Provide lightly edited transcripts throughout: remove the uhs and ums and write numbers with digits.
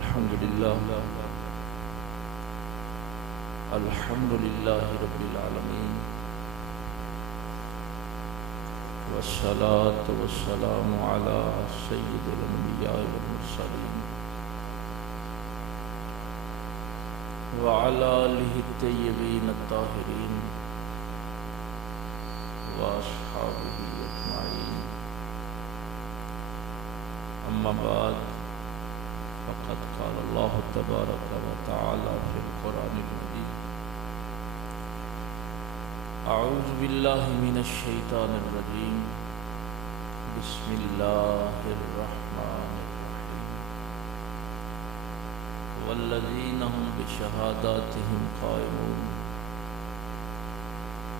الحمد لله رب العالمين والصلاة والسلام على سيد الأنبياء والمرسلين وعلى آله الطيبين الطاهرين وأصحابه أجمعين. أما بعد، فقد قال الله تبارك وتعالى في القرآن المجيد: أعوذ بالله من الشيطان الرجيم، بسم الله الرحمن الرحيم. والذين هم بشهاداتهم قائمون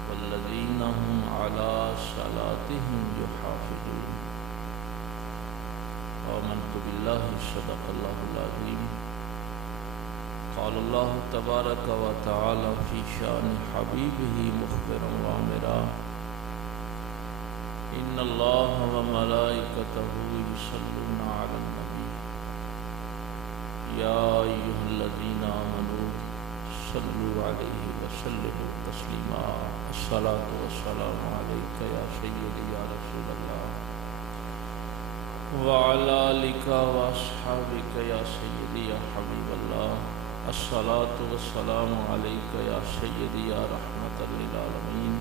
والذين هم على صلاتهم يحافظون. آمنت بالله صدق الله العظيم. قال الله تبارك وتعالى في شأن حبيبه مخبرا وآمرا: إن الله وملائكته يصلون على النبي يا أيها الذين آمنوا صلوا عليه وسلموا تسليما. الصلاة والسلام عليك يا سيدي يا رسول الله وعلى آلك وأصحابك يا سيدي يا حبيب الله. الصلاة والسلام عليك يا سيدي يا رحمة للعالمين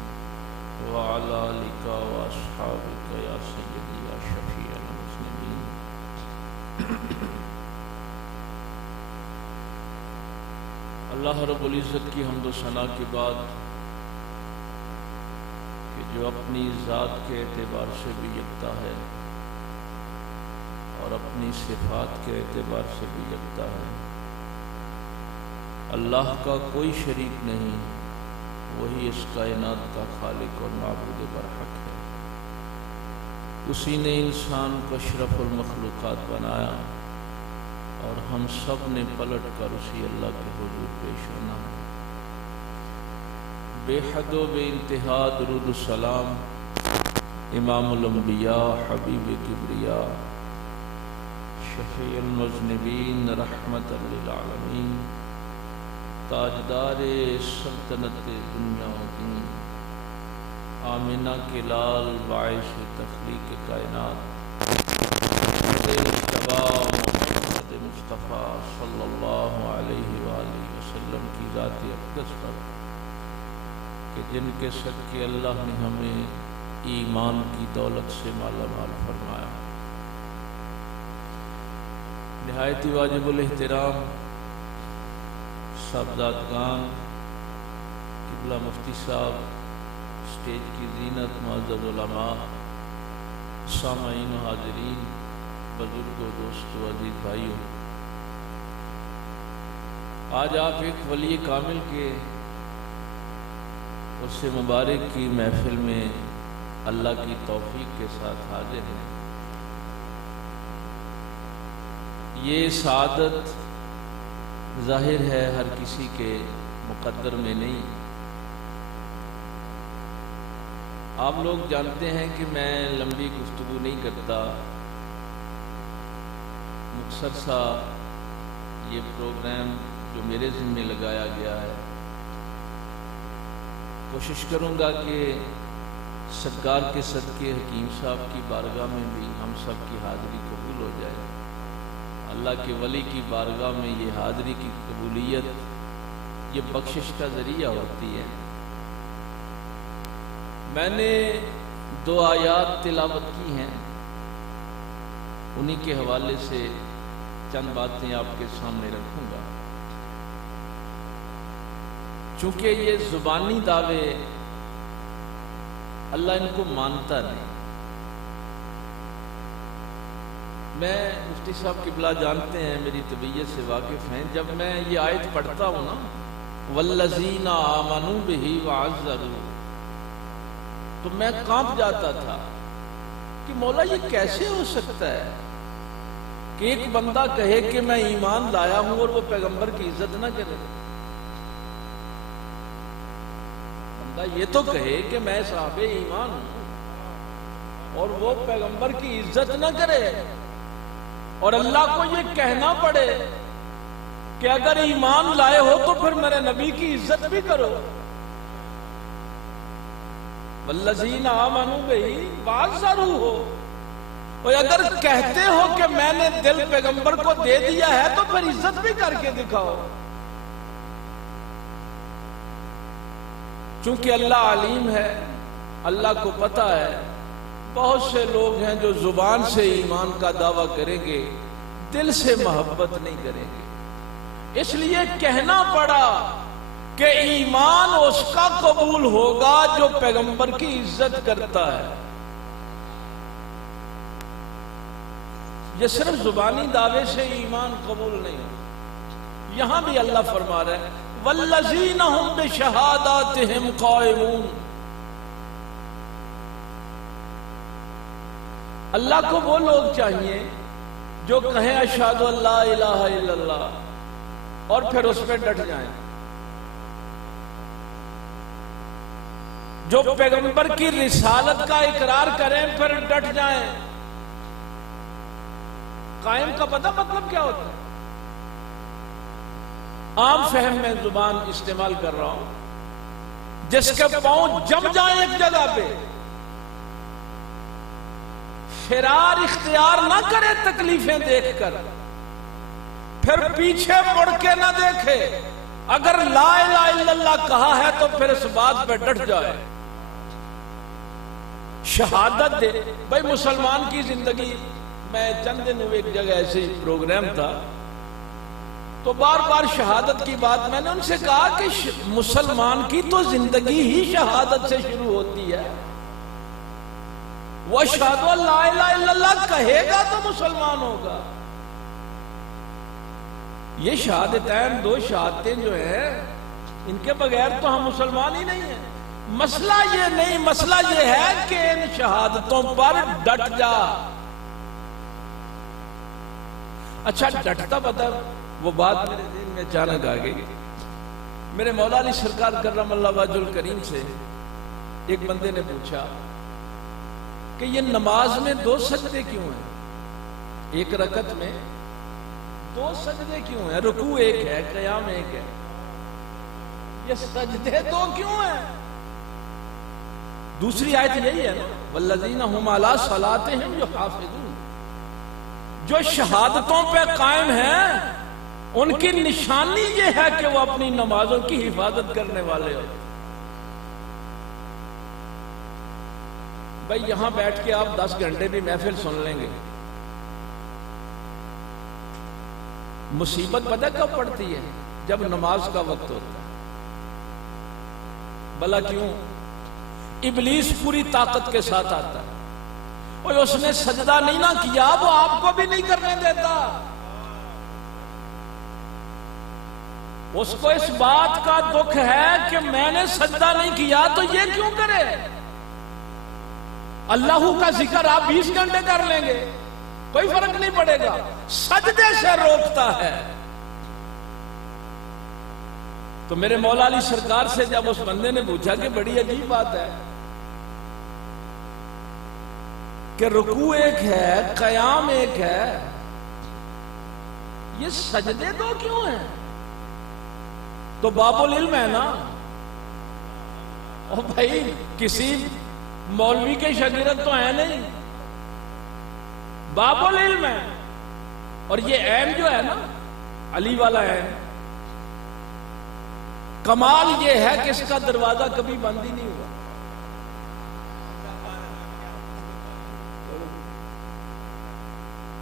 وعلى آلك وأصحابك يا سيدي يا شفيع المذنبين. اللہ رب العزت کی حمد و ثنا کے بعد کہ جو اپنی ذات کے اعتبار سے بھی یکتا ہے اور اپنی صفات کے اعتبار سے بھی یکتا ہے، اللہ کا کوئی شریک نہیں، وہی اس کائنات کا خالق اور معبود برحق ہے. اسی نے انسان کو اشرف المخلوقات بنایا اور ہم سب نے پلٹ کر اسی اللہ کے حضور پیش ہونا ہے. بے حد و بے انتہا درود و سلام امام الانبیاء، حبیب کبریا، شفیع المذنبین، رحمت للعالمین، تاجدار سلطنت دنیا و دین، آمنہ کے لال، باعث تخلیق کائنات، محمد مصطفیٰ صلی اللہ علیہ وآلہ وسلم کی ذات اقدس پر کہ جن کے صدقے اللہ نے ہمیں ایمان کی دولت سے مالا مال فرمایا. نہایت ہی واجب الاحترام صاحبزادگان، قبلہ مفتی صاحب، اسٹیج کی زینت، معزز علماء، سامعین و حاضرین، بزرگوں، دوستوں، عزیز بھائیوں، آج آپ ایک ولی کامل کے اس سے مبارک کی محفل میں اللہ کی توفیق کے ساتھ حاضر ہیں. یہ سعادت ظاہر ہے ہر کسی کے مقدر میں نہیں. آپ لوگ جانتے ہیں کہ میں لمبی گفتگو نہیں کرتا، مختصر سا یہ پروگرام جو میرے ذمہ لگایا گیا ہے، کوشش کروں گا کہ سرکار کے صدقے حکیم صاحب کی بارگاہ میں بھی ہم سب کی حاضری قبول ہو جائے. اللہ کے ولی کی بارگاہ میں یہ حاضری کی قبولیت یہ بخشش کا ذریعہ ہوتی ہے. میں نے 2 آیات تلاوت کی ہیں، انہی کے حوالے سے چند باتیں آپ کے سامنے رکھوں گا. چونکہ یہ زبانی دعوے اللہ ان کو مانتا نہیں. میں مفتی صاحب قبلہ جانتے ہیں، میری طبیعت سے واقف ہیں. جب میں یہ آیت پڑھتا ہوں نا، والذین آمنوا بہ وعزروہ، تو میں کانپ جاتا تھا کہ مولا یہ کیسے ہو سکتا ہے کہ ایک بندہ کہے کہ میں ایمان لایا ہوں اور وہ پیغمبر کی عزت نہ کرے. بندہ یہ تو کہے کہ میں صاحب ایمان ہوں اور وہ پیغمبر کی عزت نہ کرے، اور اللہ کو یہ کہنا پڑے کہ اگر ایمان لائے ہو تو پھر میرے نبی کی عزت بھی کرو. والذین آمنوا بہ وعزروہ، اور اگر کہتے ہو کہ میں نے دل پیغمبر کو دے دیا ہے تو پھر عزت بھی کر کے دکھاؤ. چونکہ اللہ علیم ہے، اللہ کو پتہ ہے بہت سے لوگ ہیں جو زبان سے ایمان کا دعویٰ کریں گے، دل سے محبت نہیں کریں گے. اس لیے کہنا پڑا کہ ایمان اس کا قبول ہوگا جو پیغمبر کی عزت کرتا ہے. یہ صرف زبانی دعوے سے ایمان قبول نہیں ہے. یہاں بھی اللہ فرما رہا ہے والذین هم بشہاداتہم قائمون. اللہ کو وہ لوگ چاہیے جو کہیں اشہد ان لا الہ الا اللہ اور پھر اس پہ ڈٹ جائیں، جو پیغمبر کی رسالت کا اقرار کریں پھر ڈٹ جائیں. قائم کا پتہ مطلب کیا ہوتا ہے؟ عام فہم میں زبان استعمال کر رہا ہوں، جس کے پاؤں جم جائیں ایک جگہ پہ، فرار اختیار نہ کرے تکلیفیں دیکھ کر، پھر پیچھے مڑ کے نہ دیکھے. اگر لا الہ الا اللہ کہا ہے تو پھر اس بات پہ ڈٹ جائے، شہادت دے. بھائی مسلمان کی زندگی، میں چند دن ہوئے ایک جگہ ایسے پروگرام تھا تو بار بار شہادت کی بات میں نے ان سے کہا کہ مسلمان کی تو زندگی ہی شہادت سے شروع ہوتی ہے. وہ اشہد ان لا الہ الا اللہ کہے گا تو مسلمان ہوگا. یہ شہادتین، دو شہادتیں جو ہیں، ان کے بغیر تو ہم مسلمان ہی نہیں ہیں. مسئلہ یہ نہیں، مسئلہ یہ ہے کہ ان شہادتوں پر ڈٹ جا. اچھا ڈٹتا پتہ وہ بات میرے ذہن میں اچانک آ گئی. میرے مولا علی سرکار کرم اللہ وجہ الکریم سے ایک بندے نے پوچھا کہ یہ نماز میں 2 سجدے کیوں ہیں؟ ایک رکعت میں 2 سجدے کیوں ہیں؟ رکوع ایک ہے، قیام ایک ہے، یہ سجدے 2 کیوں ہیں؟ دوسری آیت یہی ہے نا، والذین هم علی صلاتہم یحافظون. جو شہادتوں پہ قائم ہیں ان کی نشانی یہ ہے کہ وہ اپنی نمازوں کی حفاظت کرنے والے ہوتے. بھائی یہاں بیٹھ کے آپ 10 گھنٹے بھی محفل سن لیں گے، مصیبت پتہ کب پڑتی ہے؟ جب نماز کا وقت ہوتا ہے. بھلا کیوں؟ ابلیس پوری طاقت کے ساتھ آتا ہے، اور اس نے سجدہ نہیں نہ کیا وہ آپ کو بھی نہیں کرنے دیتا. اس کو اس بات کا دکھ ہے کہ میں نے سجدہ نہیں کیا تو یہ کیوں کرے. اللہ کا ذکر آپ 20 گھنٹے کر لیں گے کوئی فرق نہیں پڑے گا، سجدے سے روکتا ہے. تو میرے مولا علی سرکار سے جب اس بندے نے پوچھا کہ بڑی عجیب بات ہے کہ رکوع ایک ہے، قیام ایک ہے، یہ سجدے 2 کیوں ہیں؟ تو باب العلم ہے نا. اور بھائی کسی مولوی کے شاگرد تو ہیں نہیں، باب العلم ہے. اور یہ عین جو ہے نا، علی والا عین، کمال یہ ہے کہ اس کا دروازہ کبھی بند ہی نہیں ہوا.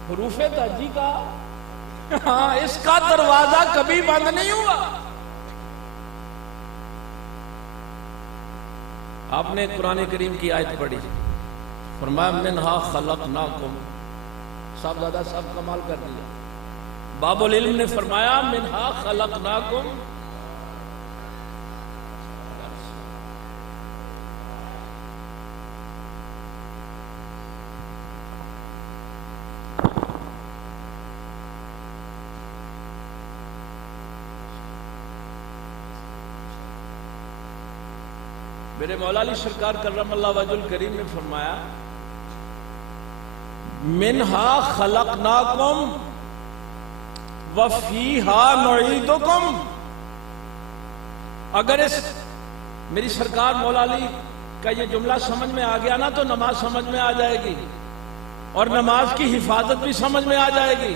حروف تہجی کا، ہاں، اس کا دروازہ کبھی بند نہیں ہوا. آپ نے قرآن کریم کی آیت پڑھی، فرمایا منہا خلقناکم، صاحب دادا صاحب کمال کر دیا. باب العلم نے فرمایا منہا خلقناکم. میرے مولا علی سرکار کرم اللہ وجہ الکریم نے فرمایا منہا خلقناکم وَفِيهَا نُعِيدُكُمْ. اگر اس میری سرکار مولا علی کا یہ جملہ سمجھ میں آ گیا نا تو نماز سمجھ میں آ جائے گی اور نماز کی حفاظت بھی سمجھ میں آ جائے گی.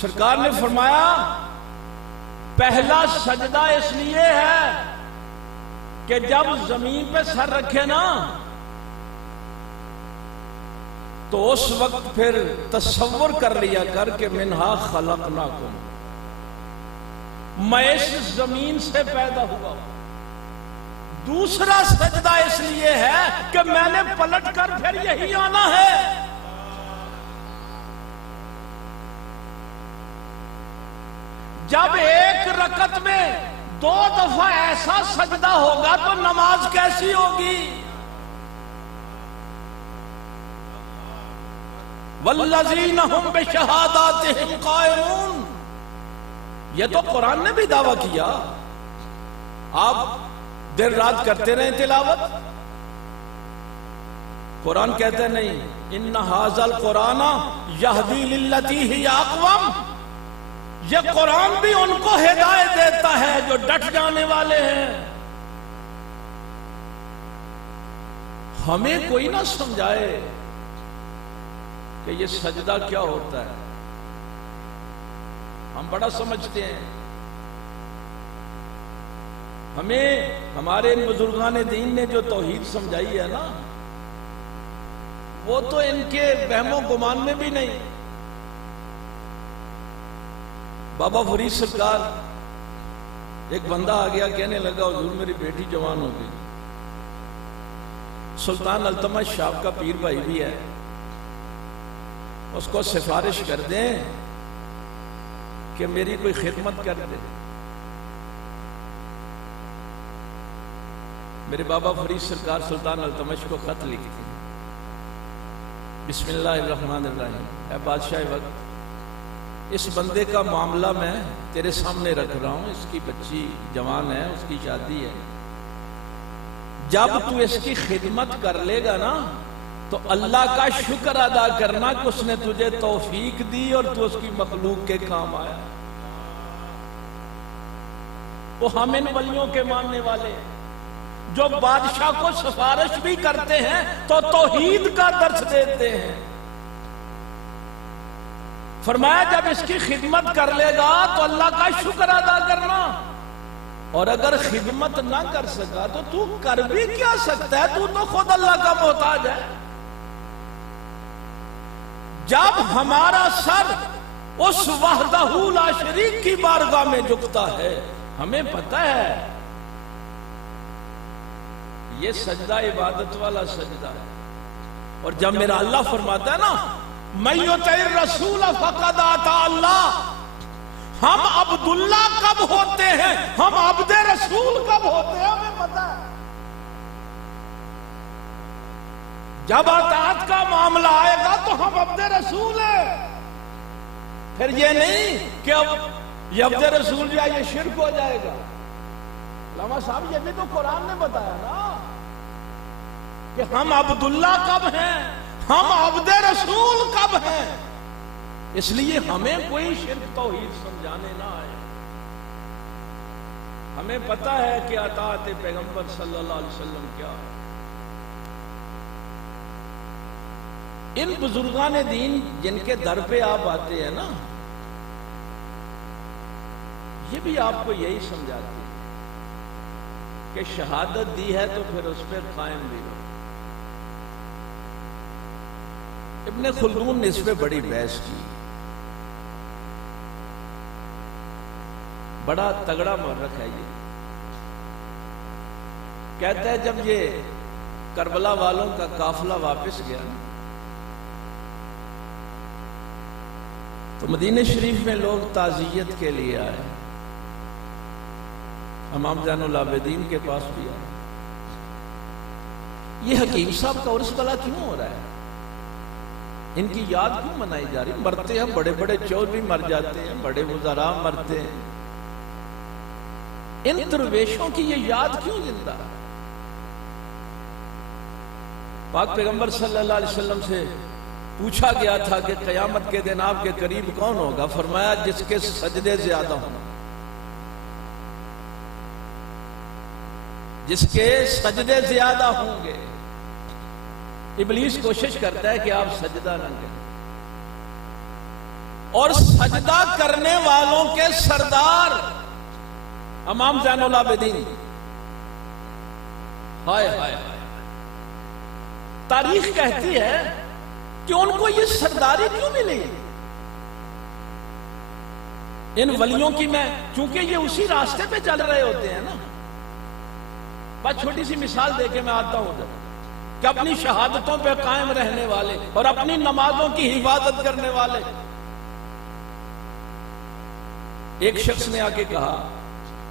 سرکار نے فرمایا پہلا سجدہ اس لیے ہے کہ جب زمین پہ سر رکھے نا تو اس وقت پھر تصور کر لیا کر کہ منہا خلقناکم، میں اس زمین سے پیدا ہوا. دوسرا سجدہ اس لیے ہے کہ میں نے پلٹ کر پھر یہی آنا ہے. جب ایک رکعت میں 2 دفعہ ایسا سجدہ ہوگا تو نماز کیسی ہوگی؟ والذین ہم بشہاداتہم قائمون. یہ تو قرآن نے بھی دعویٰ کیا. آپ دیر رات کرتے رہیں تلاوت. قرآن کہتے نہیں ان ھذا القرآن یہدی للتی ہی اقوم. یہ قرآن بھی ان کو ہدایت دیتا ہے جو ڈٹ جانے والے ہیں. ہمیں کوئی نہ سمجھائے کہ یہ سجدہ کیا ہوتا ہے. ہم بڑا سمجھتے ہیں. ہمیں ہمارے ان بزرگان دین نے جو توحید سمجھائی ہے نا وہ تو ان کے وہم و گمان میں بھی نہیں. بابا فرید سرکار ایک بندہ آ گیا کہنے لگا حضور میری بیٹی جوان ہو گئی. سلطان التمش شاہ کا پیر بھائی بھی ہے، اس کو سفارش کر دیں کہ میری کوئی خدمت کر دے. میرے بابا فرید سرکار سلطان التمش کو خط لکھتے ہیں بسم اللہ الرحمن الرحیم. اے بادشاہ وقت اس بندے کا معاملہ میں تیرے سامنے رکھ رہا ہوں. اس کی بچی جوان ہے، اس کی شادی ہے. جب تو اس کی خدمت کر لے گا نا تو اللہ کا شکر ادا کرنا کہ اس نے تجھے توفیق دی اور تو اس کی مخلوق کے کام آیا. وہ ہم ان ولیوں کے ماننے والے جو بادشاہ کو سفارش بھی کرتے ہیں تو توحید کا درس دیتے ہیں. فرمایا جب اس کی خدمت کر لے گا تو اللہ کا شکر ادا کرنا، اور اگر خدمت نہ کر سکا تو تو کر بھی کیا سکتا ہے؟ تو تو خود اللہ کا محتاج ہے. جب ہمارا سر اس وحدہ لا شریک کی بارگاہ میں جھکتا ہے ہمیں پتہ ہے یہ سجدہ عبادت والا سجدہ ہے. اور جب میرا اللہ فرماتا ہے نا مَن یُطِعِ الرَّسُولَ فَقَدْ أَطَاعَ اللَّهَ، ہم عبداللہ کب ہوتے ہیں، ہم عبد رسول کب ہوتے ہیں ہمیں پتہ ہے. جب اطاعت کا معاملہ آئے گا تو ہم عبد رسول ہیں. پھر یہ نہیں کہ اب یہ عبد رسول یا یہ شرک ہو جائے گا. علامہ صاحب یہ بھی تو قرآن نے بتایا نا کہ ہم عبداللہ کب ہیں، ہم عبد رسول کب ہیں. اس لیے ہمیں کوئی شرک توحید سمجھانے نہ آئے. ہمیں پتہ ہے کہ اطاعت پیغمبر صلی اللہ علیہ وسلم کیا ہے. ان بزرگان دین جن کے در پہ آپ آتے ہیں نا یہ بھی آپ کو یہی سمجھاتے ہیں کہ شہادت دی ہے تو پھر اس پہ قائم بھی ہو. ابن خلدون نے اس پہ بڑی بحث کی، بڑا تگڑا مورخ ہے یہ. کہتا ہے جب یہ کربلا والوں کا قافلہ واپس گیا تو مدینہ شریف میں لوگ تعزیت کے لیے آئے. امام زین العابدین کے پاس بھی آئے. یہ حکیم صاحب کا عرس بلا کیوں ہو رہا ہے، ان کی یاد کیوں منائی جا رہی؟ مرتے ہیں بڑے بڑے چودھری مر جاتے ہیں، بڑے وزراء مرتے ہیں، ان درویشوں کی یہ یاد کیوں زندہ ہے؟ پاک پیغمبر صلی اللہ علیہ وسلم سے پوچھا گیا تھا کہ قیامت کے دن آپ کے قریب کون ہوگا؟ فرمایا جس کے سجدے زیادہ ہوں، جس کے سجدے زیادہ ہوں گے۔ ابلیس کوشش کرتا ہے کہ آپ سجدہ نہ کریں، اور سجدہ کرنے والوں کے سردار امام زین العابدین، ہائے ہائے ہائے، تاریخ کہتی ہے کہ ان کو یہ سرداری کیوں ملی؟ ان ولیوں کی میں چونکہ یہ اسی راستے پہ چل رہے ہوتے ہیں نا۔ بس چھوٹی سی مثال دے کے میں آتا ہوں ادھر، کہ اپنی شہادتوں پہ قائم رہنے والے اور اپنی نمازوں کی حفاظت کرنے والے۔ ایک شخص نے آ کے کہا،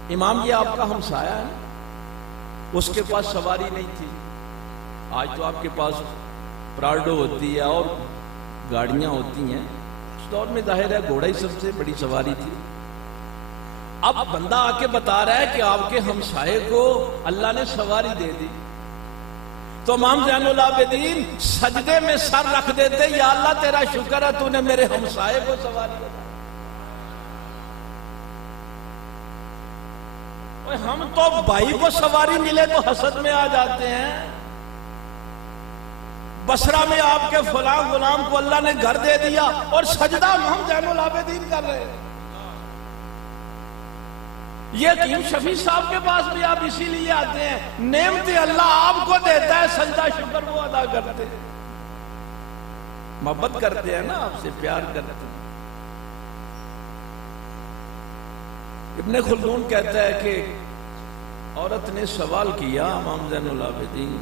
امام یہ آپ کا ہمسایہ ہے، اس کے پاس سواری نہیں تھی، آج تو آپ کے پاس پراڈو ہوتی ہے اور گاڑیاں ہوتی ہیں، اس دور میں ظاہر ہے گھوڑا ہی سب سے بڑی سواری تھی۔ اب بندہ آ کے بتا رہا ہے کہ آپ کے ہمسائے کو اللہ نے سواری دے دی، تو امام زین العابدین سجدے میں سر رکھ دیتے، یا اللہ تیرا شکر ہے تو نے میرے ہمسائے کو سواری دے دی۔ ہم تو بھائی کو سواری ملے تو حسد میں آ جاتے ہیں۔ بصرہ میں آپ کے فلاں غلام کو اللہ نے گھر دے دیا اور سجدہ ہم زین العابدین کر رہے ہیں۔ یہ حکیم شفیع صاحب کے پاس بھی آپ اسی لیے آتے ہیں، نعمتیں اللہ آپ کو دیتا ہے، سجدہ شکر وہ ادا کرتے ہیں، محبت کرتے ہیں نا، آپ سے پیار کرتے ہیں۔ ابن خلدون کہتا ہے کہ عورت نے سوال کیا امام زین العابدین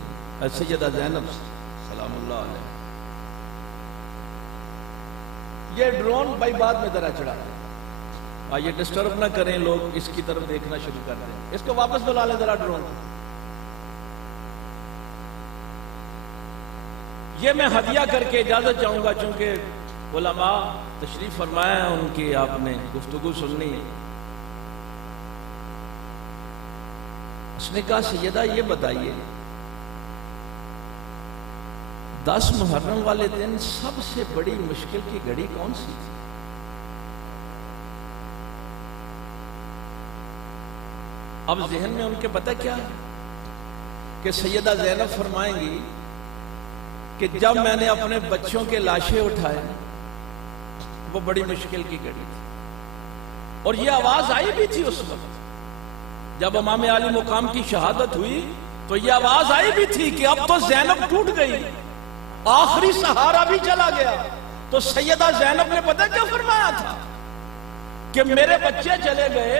سیدہ زینب سلام اللہ علیہ، یہ ڈرون بھائی بعد میں ذرا چڑھا دیں، آئیے ڈسٹرب نہ کریں، لوگ اس کی طرف دیکھنا شروع کر دیں، اس کو واپس بلا لیں ذرا ڈرون۔ یہ میں ہدیہ کر کے اجازت چاہوں گا، چونکہ علماء تشریف فرمایا ہیں، ان کی آپ نے گفتگو سننی ہے۔ اس نے کہا سیدہ یہ بتائیے 10 محرم والے دن سب سے بڑی مشکل کی گھڑی کون سی تھی؟ اب ذہن میں ان کے پتہ کیا ہے کہ سیدہ زینب فرمائیں گی کہ جب میں نے اپنے بچوں کے لاشیں اٹھائے وہ بڑی مشکل کی گھڑی تھی، اور یہ آواز آئی بھی تھی اس وقت جب امام عالی مقام کی شہادت ہوئی، تو یہ آواز آئی بھی تھی کہ اب تو زینب ٹوٹ گئی، آخری سہارا بھی چلا گیا۔ تو سیدہ زینب نے پتہ کیا فرمایا تھا کہ میرے بچے چلے گئے،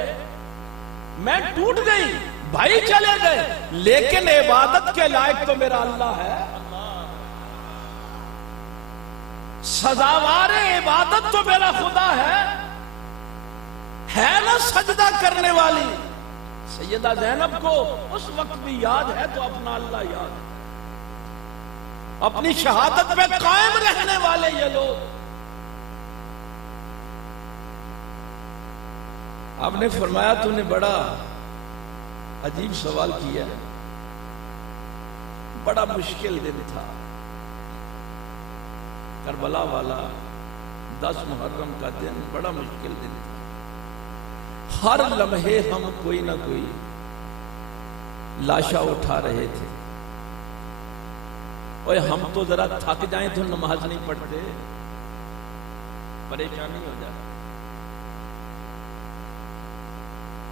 میں ٹوٹ گئی، بھائی چلے گئے، لیکن عبادت کے لائق تو میرا اللہ ہے، سزاوار عبادت تو میرا خدا ہے نا سجدہ کرنے والی۔ سیدہ زینب کو اس وقت بھی یاد ہے تو اپنا اللہ یاد ہے، اپنی شہادت پہ قائم رہنے والے یہ لوگ۔ آپ نے فرمایا تو نے بڑا عجیب سوال کیا، بڑا مشکل دن تھا کربلا والا 10 محرم کا دن، بڑا مشکل دن تھا۔ ہر لمحے ہم کوئی نہ کوئی لاشا اٹھا رہے تھے، اور ہم تو ذرا تھک جائیں تو نماز نہیں پڑھتے، پریشانی ہو جاتی۔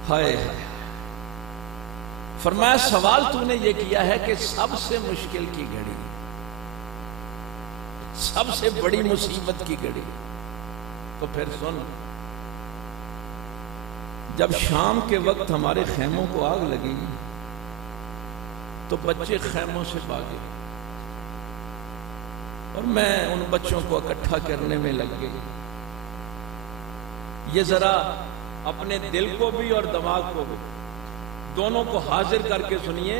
ہائے ہائے، فرمایا سوال تو نے یہ کیا ہے کہ سب سے مشکل کی گھڑی، سب سے بڑی مصیبت کی گھڑی، تو پھر سن، جب شام کے وقت ہمارے خیموں کو آگ لگی تو بچے خیموں سے بھاگے، اور میں ان بچوں کو اکٹھا کرنے میں لگ گئی۔ یہ ذرا اپنے دل کو بھی اور دماغ کو بھی دونوں کو حاضر کر کے سنیے،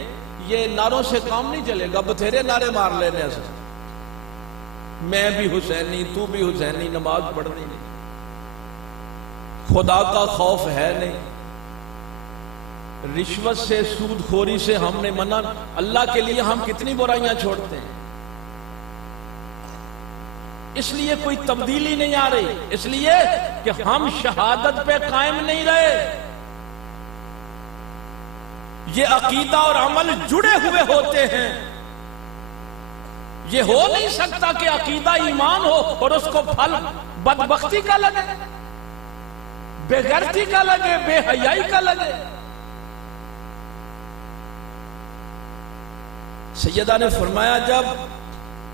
یہ نعروں سے کام نہیں چلے گا، بتھیرے نعرے مار لینے سے، میں بھی حسینی تو بھی حسینی، نماز پڑھنی نہیں، خدا کا خوف ہے نہیں، رشوت سے سود خوری سے ہم نے منع، اللہ کے لیے ہم کتنی برائیاں چھوڑتے ہیں۔ اس لیے کوئی تبدیلی نہیں آ رہی، اس لیے کہ ہم شہادت پہ قائم نہیں رہے۔ یہ عقیدہ اور عمل جڑے ہوئے ہوتے ہیں۔ یہ ہو نہیں سکتا کہ عقیدہ ایمان ہو اور اس کو پھل بدبختی کا لگے، بے غیرتی کا لگے، بے حیائی کا لگے۔ سیدہ نے فرمایا جب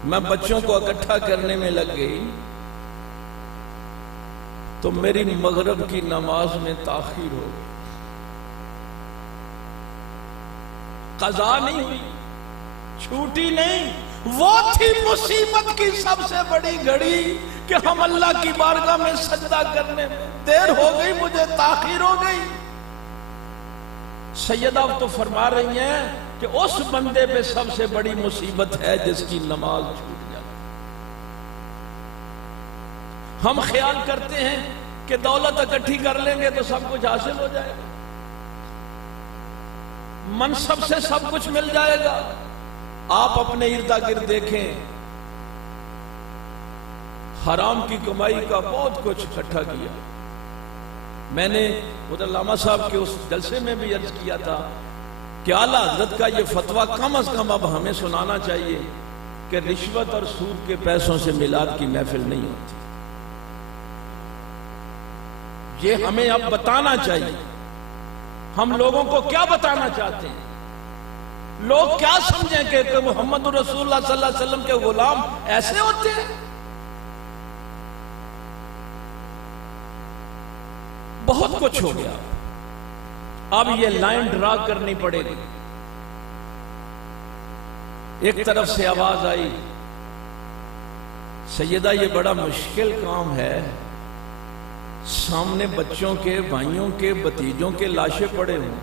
میں بچوں کو اکٹھا کرنے میں لگ گئی تو میری مغرب کی نماز میں تاخیر ہو گئی، قضا نہیں ہوئی، چھوٹی نہیں۔ وہ تھی مصیبت کی سب سے بڑی گھڑی کہ ہم اللہ کی بارگاہ میں سجدہ کرنے میں دیر ہو گئی، مجھے تاخیر ہو گئی۔ سیدہ تو فرما رہی ہیں کہ اس بندے پہ سب سے بڑی مصیبت ہے جس کی نماز چھوٹ جائے۔ ہم خیال کرتے ہیں کہ دولت اکٹھی کر لیں گے تو سب کچھ حاصل ہو جائے گا، منصب سے سب کچھ مل جائے گا۔ آپ اپنے اردا گرد دیکھیں، حرام کی کمائی کا بہت کچھ اکٹھا کیا۔ میں نے ادھر علامہ صاحب کے اس جلسے میں بھی عرض کیا تھا کہ اعلیٰ حضرت کا یہ فتویٰ کم از کم اب ہمیں سنانا چاہیے کہ رشوت اور سود کے پیسوں سے میلاد کی محفل نہیں ہوتی۔ یہ ہمیں اب بتانا چاہیے۔ ہم لوگوں کو کیا بتانا چاہتے ہیں؟ لوگ کیا سمجھیں کہ محمد رسول اللہ صلی اللہ علیہ وسلم کے غلام ایسے ہوتے ہیں؟ بہت کچھ ہو گیا، اب یہ لائن ڈرا کرنی پڑے گی۔ ایک طرف سے آواز آئی، سیدہ یہ بڑا مشکل کام ہے، سامنے بچوں کے، بھائیوں کے، بھتیجوں کے لاشیں پڑے ہوں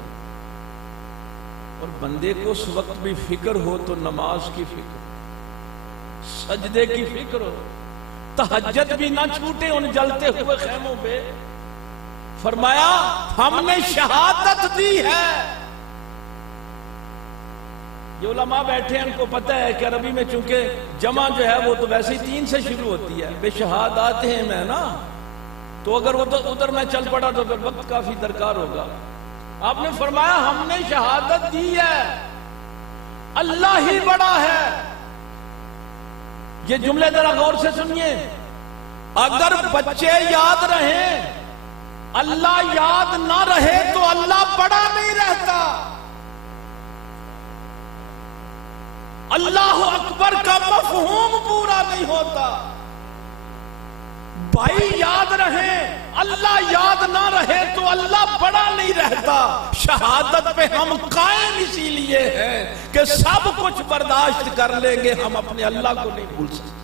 اور بندے کو اس وقت بھی فکر ہو تو نماز کی فکر، سجدے کی فکر ہو، تہجد بھی نہ چھوٹے ان جلتے ہوئے خیموں پہ۔ فرمایا ہم نے شہادت دی ہے۔ یہ علماء بیٹھے ہیں، ان کو پتہ ہے کہ عربی میں چونکہ جمع جو ہے وہ تو ویسے ہی 3 سے شروع ہوتی ہے، بے شہادات ہیں میں نا، تو اگر ادھر میں چل پڑا تو پھر وقت کافی درکار ہوگا۔ آپ نے فرمایا ہم نے شہادت دی ہے، اللہ ہی بڑا ہے۔ یہ جملے ذرا غور سے سنیے، اگر بچے یاد رہیں، اللہ یاد نہ رہے تو اللہ بڑا نہیں رہتا۔ اللہ اکبر کا مفہوم پورا نہیں ہوتا۔ بھائی یاد رہے، اللہ یاد نہ رہے تو اللہ بڑا نہیں رہتا۔ شہادت پہ ہم قائم اسی لیے ہیں کہ سب کچھ برداشت کر لیں گے، ہم اپنے اللہ کو نہیں بھول سکتے۔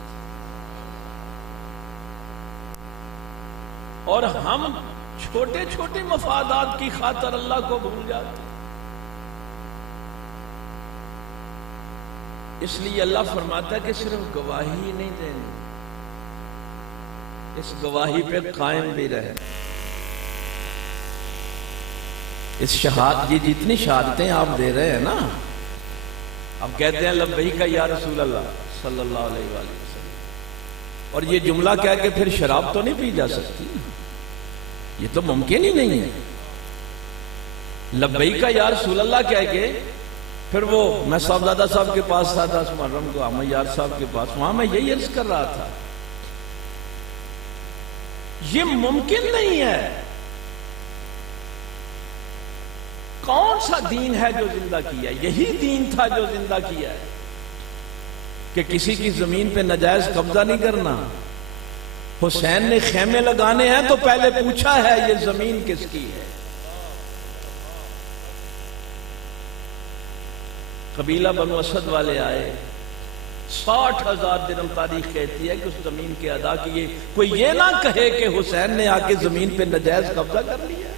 اور ہم چھوٹے چھوٹے مفادات کی خاطر اللہ کو بھول جاتے ہیں۔ اس لیے اللہ فرماتا ہے کہ صرف گواہی ہی نہیں دینی، اس گواہی پہ قائم بھی رہے۔ اس شہادت، یہ جتنی شہادتیں آپ دے رہے ہیں نا، اب کہتے ہیں لبیک یا رسول اللہ صلی اللہ علیہ وآلہ وسلم، اور یہ جملہ کہہ کے پھر شراب تو نہیں پی جا سکتی، یہ تو ممکن ہی نہیں ہے۔ لبیک یا رسول اللہ کہہ کے پھر وہ، میں صاحبزادہ صاحب کے پاس تھا 10 محرم کو، احمد یار صاحب کے پاس، وہاں میں یہی عرض کر رہا تھا، یہ ممکن نہیں ہے۔ کون سا دین ہے جو زندہ کیا ہے؟ یہی دین تھا جو زندہ کیا ہے کہ کسی کی زمین پہ ناجائز قبضہ نہیں کرنا۔ حسین نے خیمے لگانے ہیں تو پہلے پوچھا ہے یہ زمین کس کی ہے۔ قبیلہ بنو اسد والے آئے، 60,000 درہم تاریخ کہتی ہے کہ اس زمین کے ادا کیے۔ کوئی یہ نہ کہے کہ حسین نے آ کے زمین پہ ناجائز قبضہ کر لیا۔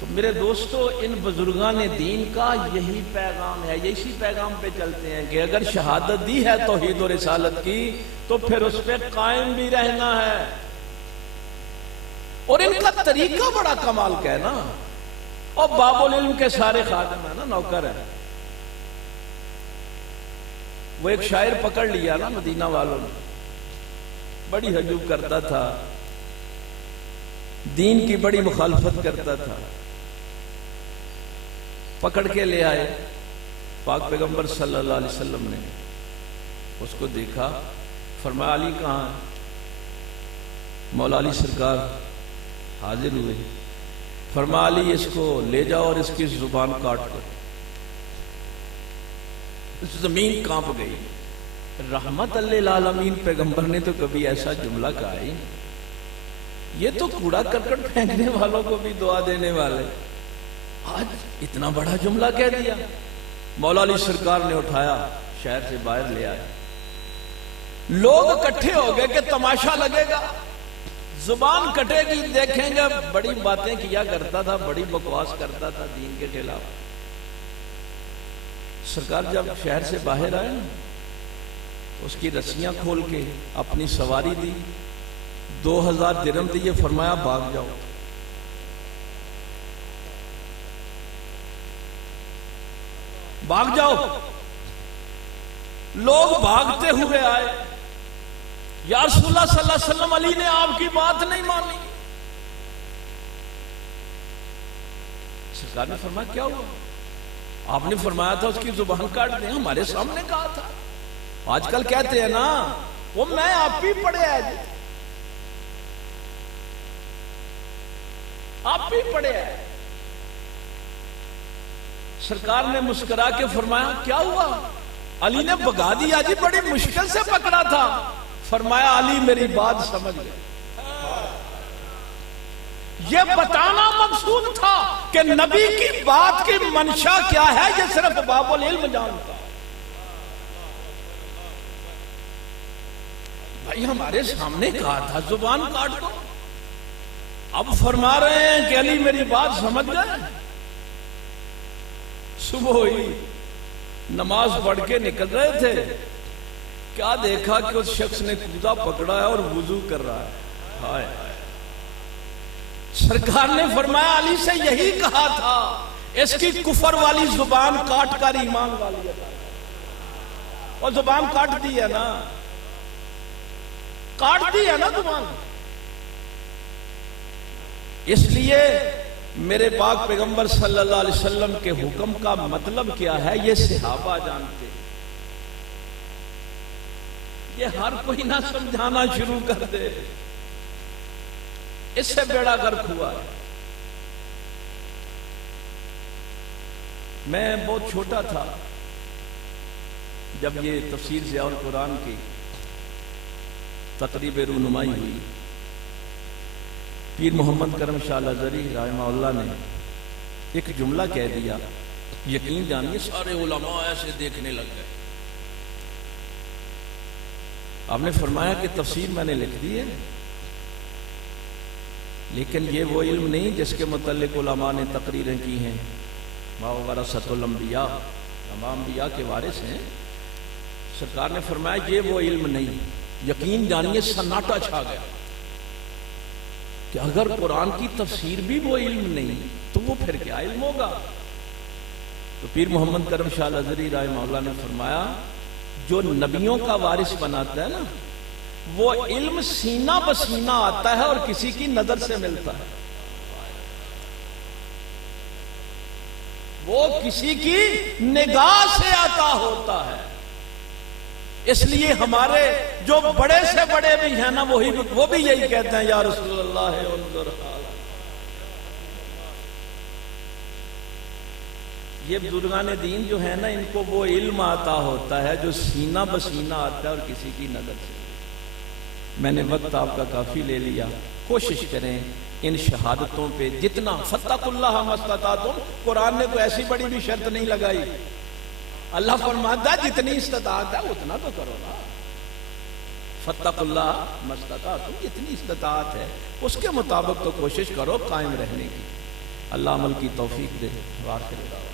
تو میرے دوستو، ان بزرگان دین کا یہی پیغام ہے، اسی پیغام پہ چلتے ہیں کہ اگر شہادت دی ہے توحید و رسالت کی تو پھر اس پہ قائم بھی رہنا ہے۔ اور ان کا طریقہ بڑا کمال کا ہے نا، اور باب العلم کے سارے خادم ہیں نا، نوکر ہیں۔ وہ ایک شاعر پکڑ لیا نا مدینہ والوں نے، بڑی ہجوم کرتا تھا، دین کی بڑی مخالفت کرتا تھا، پکڑ کے لے آئے پاک پیغمبر صلی اللہ علیہ وسلم نے اس کو دیکھا، فرمایا علی کہاں ہے؟ مولا علی سرکار حاضر ہوئے، فرمایا علی اس کو لے جاؤ اور اس کی زبان کاٹ کر۔ زمین کانپ گئی۔ رحمت للعالمین پیغمبر نے تو کبھی ایسا جملہ کہا ہی، یہ تو کوڑا کرکٹ پھینکنے والوں کو بھی دعا دینے والے، آج اتنا بڑا جملہ کہہ دیا۔ مولا علی سرکار نے اٹھایا، شہر سے باہر لے آئے، لوگ اکٹھے ہو گئے کہ تماشا لگے گا، زبان کٹے گی، دیکھیں گے بڑی باتیں کیا کرتا تھا، بڑی بکواس کرتا تھا دین کے خلاف۔ سرکار جب شہر سے باہر آئے نا، اس کی رسیاں کھول کے اپنی سواری دی، 2000 درہم دیے، فرمایا بھاگ جاؤ۔ بھاگ جاؤ۔ لوگ بھاگتے ہوئے آئے، یا رسول اللہ صلی اللہ علیہ وسلم علی نے آپ کی بات نہیں مانی۔ سرکار نے فرمایا کیا ہوا؟ آپ نے فرمایا تھا اس کی زبان کاٹ دیں، ہمارے سامنے کہا تھا۔ آج کل کہتے ہیں نا وہ میں آپ ہی پڑے ہیں جی، آپ ہی پڑے ہیں۔ سرکار نے مسکرا کے فرمایا کیا ہوا؟ علی نے بگا دیا جی، بڑی مشکل سے پکڑا تھا۔ فرمایا علی میری بات سمجھ گئے۔ یہ بتانا مقصود تھا کہ نبی کی بات کی منشا کیا ہے، یہ صرف باب العلم جانتا۔ بھائی ہمارے سامنے کہا تھا زبان کاٹ دو، اب فرما رہے ہیں کہ علی میری بات سمجھ گئے۔ صبح ہوئی، نماز پڑھ کے نکل رہے تھے، کیا دیکھا کہ اس شخص نے کوزہ پکڑا ہے اور وضو کر رہا ہے۔ ہائے سرکار نے فرمایا علی سے یہی کہا تھا، اس کی کفر والی زبان کاٹ کر ایمان والی ہے، اور زبان کاٹ دی ہے نا، کاٹ دی ہے نا زبان۔ اس لیے میرے پاک پیغمبر صلی اللہ علیہ وسلم کے حکم کا مطلب کیا ہے یہ صحابہ جانتے، یہ ہر کوئی نہ سمجھانا شروع کر دے، اس سے بیڑا غرق ہوا۔ میں بہت چھوٹا تھا جب یہ تفسیر ضیاء القرآن کی تقریب رونمائی ہوئی، پیر محمد کرم شاہ الازہری رحمہ اللہ نے ایک جملہ کہہ دیا، یقین جانیے سارے علماء ایسے دیکھنے لگ گئے۔ آپ نے فرمایا کہ تفسیر میں نے لکھ دی ہے، لیکن یہ وہ علم نہیں جس کے متعلق علماء نے تقریریں کی ہیں، وَوَرَثَةُ الْأَنْبِيَاء، تمام انبیاء کے وارث ہیں۔ سرکار نے فرمایا یہ وہ علم نہیں، یقین جانیے سناٹا چھا گیا کہ اگر قرآن کی تفسیر بھی وہ علم نہیں تو وہ پھر کیا علم ہوگا؟ تو پیر محمد کرم شاہ الازہری رحمہ اللہ نے فرمایا جو نبیوں کا وارث بناتا ہے نا، وہ علم سینہ بسینہ آتا ہے اور کسی کی نظر سے ملتا ہے، وہ کسی کی نگاہ سے عطا ہوتا ہے۔ اس لیے ہمارے جو بڑے سے بڑے بھی ہیں نا وہ بھی یہی کہتے ہیں یا رسول اللہ انظر حالا۔ یہ بزرگان دین جو ہے نا ان کو وہ علم عطا ہوتا ہے جو سینہ بسینہ آتا ہے اور کسی کی نظر سے۔ میں نے وقت آپ کا کافی لے لیا، کوشش کریں ان شہادتوں پہ جتنا، فاتقوا اللہ ما استطعتم، قرآن نے کوئی ایسی بڑی بھی شرط نہیں لگائی، اللہ فرماتا ہے جتنی استطاعت ہے اتنا تو کرو نا، فاتقوا اللہ ما استطعتم، جتنی استطاعت ہے اس کے مطابق تو کوشش کرو قائم رہنے کی۔ اللہ عمل کی توفیق دے۔ وآخر دعوانا